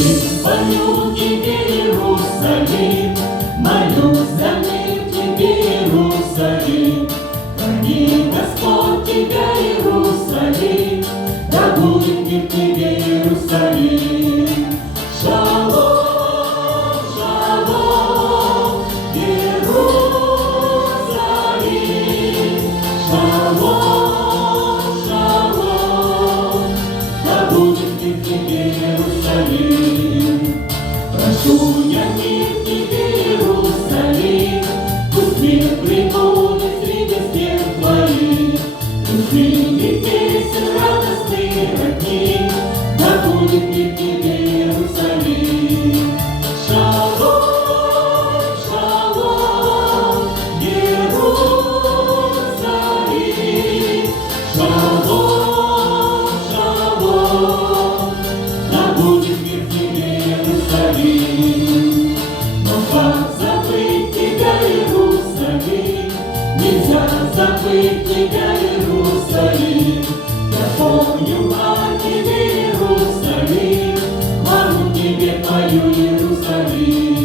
Молю тебе, Иерусалим, молюсь за мир тебе, Иерусалим. Храни Господь тебя, Иерусалим, да будет мир тебе, Иерусалим. Шалом, шалом, Иерусалим. Шалом, шалом, да будет мир тебе, Иерусалим. Прошу я мир тебе, Иерусалим, пусть мир прибудет среди стен твоих, пусть мир песен радостные родни, да будет мир тебе, Иерусалим. Шалом, шалом, Иерусалим. Шалом, шалом, да будет мир тебе, Иерусалим. Но как забыть тебя, Иерусалим? Нельзя забыть тебя, Иерусалим. Я помню о тебе, Иерусалим, хвалу тебе пою, Иерусалим.